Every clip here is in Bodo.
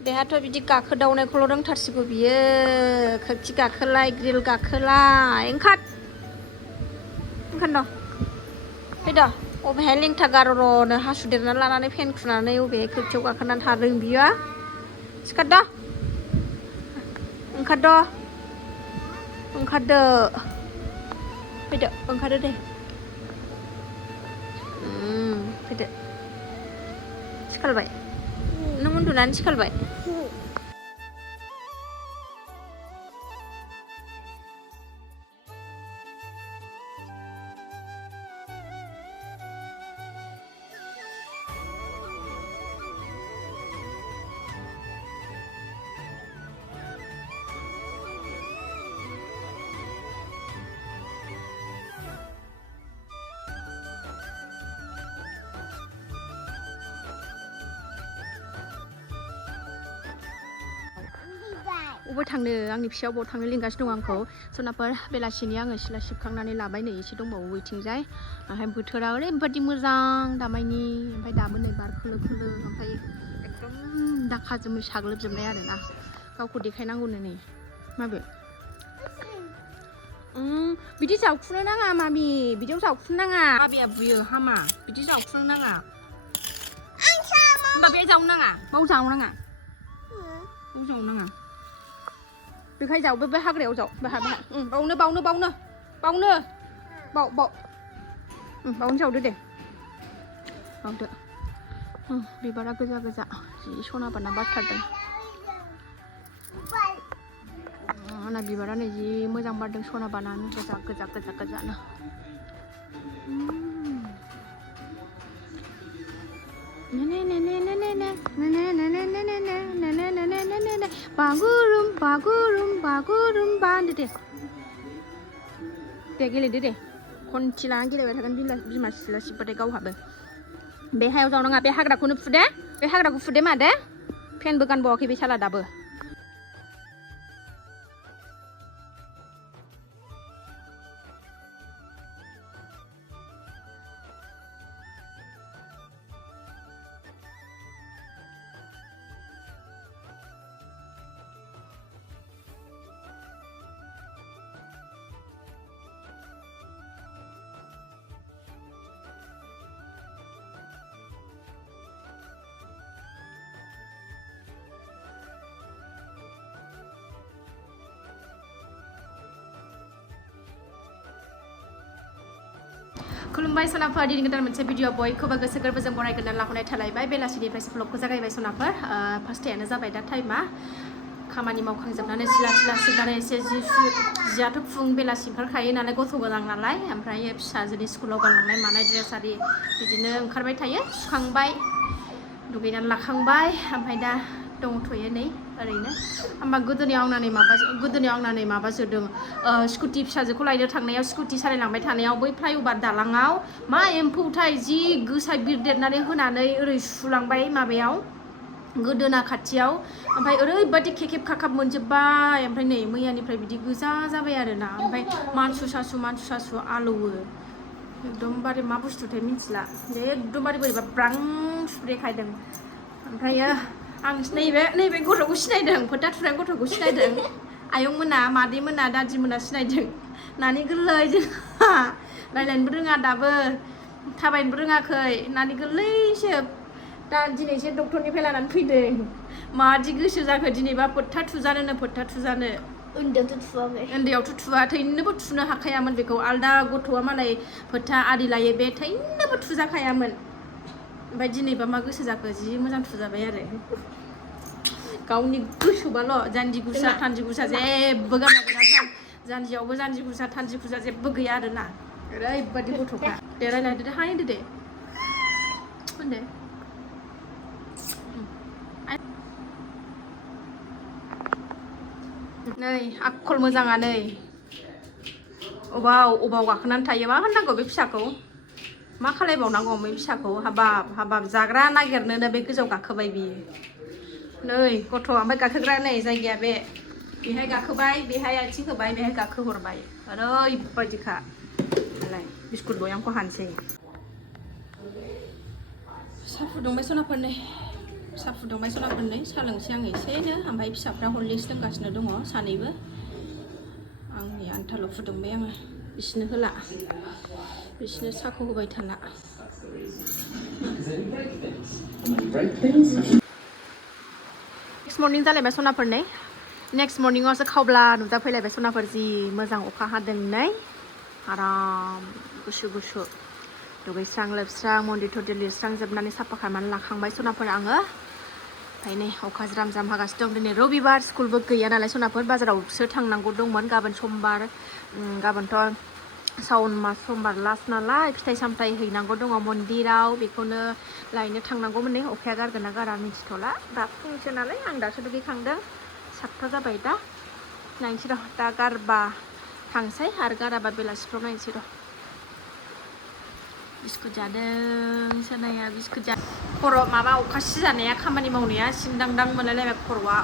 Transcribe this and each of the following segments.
बेहाथ' बिदि गाखोदावनायखौल' रोंथारसिगौ बियो खोरखि गाखोलाय ग्रिल गाखोलाय ओंखारनो फैद' अबेहाय लेंथा गार'नो हासुदेरना लानानै फेन खुनानै अबेहाय खोरखियाव गाखोनानै थादों बियो सिखारद' ओंखारदो फैदो ओंखारदो दे फैदो सिखारबाय नों उन्दुनानै सिखारबाय अबाव थांनो आंनि फिसायाव बाव थांनो लिंगासिनो दं आंखौ सनाफोर बेलासिनि आङो सिला सिबखांनानै लाबाय नै एसे दंबावो बैथिंजाय ओमफ्राय बोथोरा ओरैबायदि मोजां दामायनि ओमफ्राय दाबो नै बार खोलो खोलो ओमफ्राय एकदम दाखाजों साग्लोबजोबनाय आरोना गावखौ देखायनांगौनो नै माबे बिदि जावखुनो नाङा मामि बिदियाव जावखुनो नाङा माबिया बुयो हामा बिदि जावखुनो नाङा होमबा बे जावनो नाङा बाव जावनाङा बाव जावनाङा बेखाय जाव बे हाग्रायाव जाव बावनो जावदो दे बावदो बिबारा गोजा गोजा जि सना बाना बारथारदों आंना बिबारा नै जि मोजां बारदों सना बानानो गोजा गोजा गोजा गोजानो बागुरुम बागुरुम बागुरुम बान्दो दे गेलेदो दे खनथि लानानै गेलेबाय थागोन बिमा सिला सिबबाथाय गावहाबो बे हायाव जावनाङा बे हाग्राखौनो फुदे बे हाग्राखौ फुदे मादे फेनबो गानबावाखै बे साला दाबो खुलुमबाय सनाफोर दिनै गोदान मोनसे भिडिअ बयखौबो गोसो गोरबोजों बरायगोरनानै लाहरनाय थालायबाय बेलासिनिफ्रायसो भ्लगखौ जागायबाय सनाफोर फार्स्टआनो जाबाय दा टाइमा खामानि मावखांजोबनानै सिला सिबनानै एसे जियाथ' फुं बेलासि ओंखारखायो नालाय गथ' गोनां नालाय ओमफ्राय फिसाजोनि स्कुलाव गानलांनाय मानाय ड्रेस आरि बिदिनो ओंखारबाय थायो सुखांबाय दुगैनानै लाखांबाय ओमफ्राय दा दंथ'यो नै ओरैनो होमबा गोदोनियाव आंना माबा जोदों स्कुटि फिसाजोखौ लायनो थांनायाव स्कुटि सालायलांबाय थानायाव बै फ्लाइअभार दालाङाव मा एम्फौथाय जि गोसा बिरदेरनानै होनानै ओरै सुलांबाय माबायाव गोदोना खाथियाव ओमफ्राय ओरैबायदि खेखेब खाखाब मोनजोब्बाय ओमफ्राय नै मैयानिफ्राय बिदि गोजा जाबाय आरोना ओमफ्राय मानसु सासु आलौवो एकदमबारे मा बुस्थुथाय मिथिला एकदमबारे बोरैबा ब्रां सुब्रेखायदों ओमफ्रायो आं नैबे गथ'खौ सिनायदों फोथा थुनाय गथ'खौ सिनायदों आयंमोना मादैमोना दादिमोना सिनायदों नानि गोरलै जोंहा रायज्लायनोबो रोङा दाबो थाबायनोबो रोङाखै नानि गोरलैसो दा दिनैसो डक्टरनिफ्राय लानानै फैदों मादि गोसो जाखो दिनैबा फोथा थुजानो उन्दैयावथ' थुवा थैनोबो थुनो हाखायामोन बेखौ आलदा गथ'आ मालाय फोथा आरि लायो बे थैनोबो थुजाखायामोन ओमफ्राय दिनैबा मा गोसो जाखो जि मोजां थुजाबाय आरो गावनि गोसोबाल' जानजि गुसा थानजि गुसा जेबो गानना गैया जानजियावबो जानजि गुसा थानजि गुसा जेबो गैया आरोना ओरैबायदि गथ'खा दे रायज्लायदो दे हाय होनदो दे होनदो नै आखल मोजाङा नै अबाव गाखोनानै थायो मा होननांगौ बे फिसाखौ मा खालायबावनांगौ बे फिसाखौ हाबाब जाग्रा नागिरनोनो बे गोजौआव गाखोबाय बियो नै गथ' ओमफ्राय गाखोग्रा नै जायगाया बे बेहाय गाखोबाय बेहाय आथिं होबाय बेहाय गाखोहरबाय ओरैबायदिखा नालाय बिस्कुट बयामखौ हानसै साहा फुदुंबाय सनाफोर नै साहा फुदुंबाय सनाफोरनो साहा लोंसै आं एसेनो ओमफ्राय फिसाफ्रा हरलिक्स लोंगासिनो दङ सानैबो आंनि आन्थाल' फुदुंबाय आङो बिसोरनो होला बिसोरनो साहाखौ होबाय थाला नेक्स्ट मर्निं जालायबाय सनाफोरनै नेक्स्ट मर्निंआवसो खावब्ला नुजाफैलायबाय सनाफोर जि मोजां अखा हादों नै आराम गुसु गुसु दुगैस्रां लोबस्रां मन्दिर थन्दिर लिरस्रांजोबनानै साफा खालामनानै लाखांबाय सनाफोर आङो ओमफ्राय नै अखा ज्राम ज्राम हागासिनो दं दिनै रबिबार स्कुलबो गैया नालाय सनाफोर बाजारावसो थांनांगौ दंमोन गाबोन समबार गाबोनथ' सावन मास समबार लास्ट नालाय फिथाइ सामथाइ हैनांगौ दङ मन्दिराव बेखौनो लायनो थांनांगौमोन नै अखाया गारगोन ना गारा मिथिथ'ला दा फुंसो नालाय आं दासो दुगैखांदों 7था जाबाय दा नायनोसै र' दा गारबा थांसै आरो गाराबा बेलासिफ्राव नायनोसै र' बिस्कुट जादों सोनाया बिस्कुट खर' माबा अखा सिजानाया खामानि मावनाया सिनदांदां मोनलायलायबाय खर'आ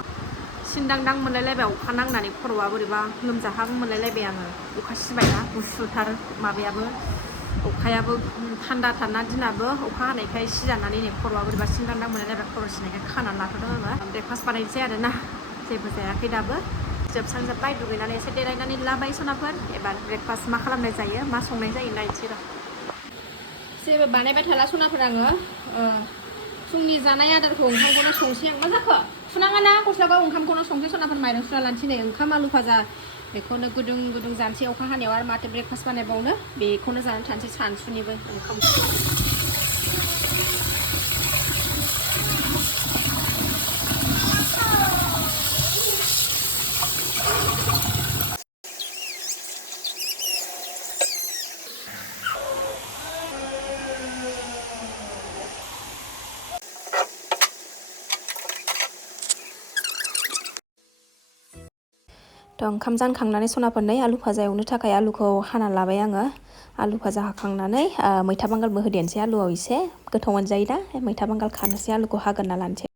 सिनदांदां मोनलायलायबाय अखा नांनानै खर'आ बोरैबा लोमजाहां मोनलायलायबाय आङो अखा सिबायना गुसुथार माबायाबो अखायाबो थान्दा थारना दिनाबो अखा हानायखाय सिजानानै नै खर'आ बोरैबा सिनदांदां मोनलायलायबाय खर' सिनायखाय खानानै लाथ'दों आङो ब्रेकफास्ट बानायनोसै आरोना जेबो जायाखै दाबो जोबस्रांजोब्बाय दुगैनानै एसे देलायनानै लाबाय सनाफोर एबार ब्रेकफास्ट मा खालामनाय जायो मा संनाय जायो नायनोसै र' जेबो बानायबाय थाला सनाफोर आङो फुंनि जानाय आदारखौ ओंखामखौनो संसै आं मा जाखो सुनाङा ना गस्लाखौ ओंखामखौनो संसै सनाफोर माइरं सुना लानोसै नै ओंखाम आलु भाजा बेखौनो गुदुं गुदुं जानोसै अखा हानायाव आरो माथो ब्रेकफास्ट बानायबावनो बेखौनो जानानै थानोसै सानसुनिबो ओंखाम ओंखाम जानखांनानै सनाफोरनै आलु भाजा एवनो थाखाय आलुखौ हाना लाबाय आङो आलु भाजा हाखांनानै मैथा बांगालबो होदेरनोसै आलुआव एसे गोथाव मोनजायोना मैथा बांगाल खानोसै आलुखौ हाग्रोना लानोसै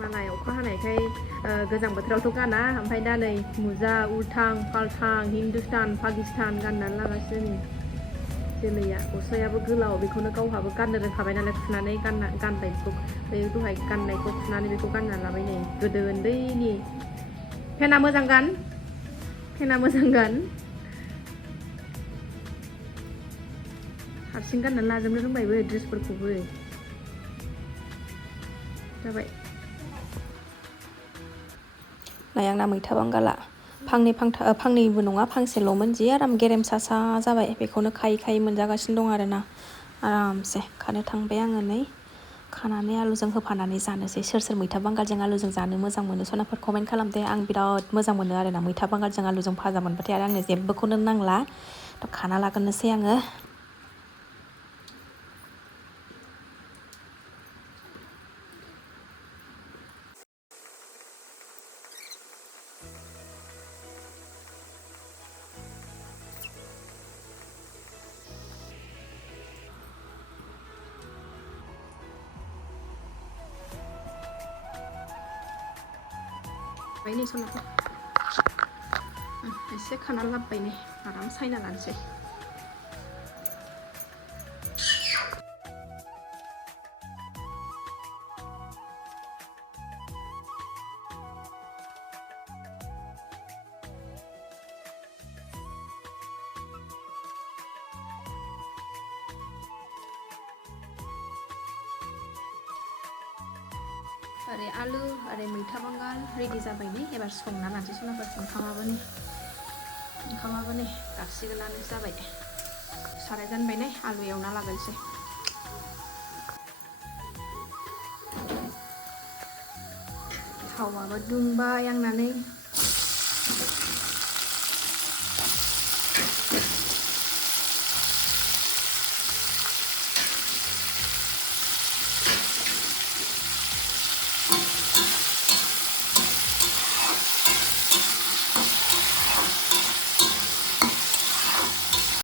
मालाय अखा हानायखाय गोजां बोथोरावथ' गाना ओमफ्राय दा नै मुजा उल्थां फाल्थां हिन्दुस्तान पाकिस्तान गाननानै लागासिनो जोलैया गस्लायाबो गोलाव बेखौनो गावहाबो गाननो रोंखाबाय नालाय फुनानै गानबाय बेखौ बे दहाय गाननायखौ फुनानै बेखौ गानना लाबाय नै गोदो उन्दैनि फेना मोजां गान हारसिं गाननानै लाजोबनो रोंबायबो ड्रेसफोरखौबो जाबाय नाय आंना मैथा बांगाला फांनैबो नङा फांसेल'मोन जि आराम गेरेमसा जाबाय बेखौनो खायै खायै मोनजागासिनो दं आरोना आरामसे खानो थांबाय आङो नै खानानै आलुजों होफानानै जानोसै सोर सोर मैथा बांगालजों आलुजों जानो मोजां मोनो सनाफोर कमेन्ट खालामदे आं बिराद मोजां मोनो आरोना मैथा बांगालजों आलुजों भाजा मोनबाथाय आरो आंनो जेबोखौनो नांला खाना लाग्रोनोसै आङो नै सनाखौ एसे खाना लाबोबाय नै आराम सायना लानोसै ओरै आलु ओरै मैथा बांगाल रेडि जाबाय नै एबार संना लानोसै सनाफोर ओंखामाबो नै गाबसिगोनानो जाबाय साराय जानबाय नै आलु एवना लागोनसै थावाबो दुंबाय आंनानै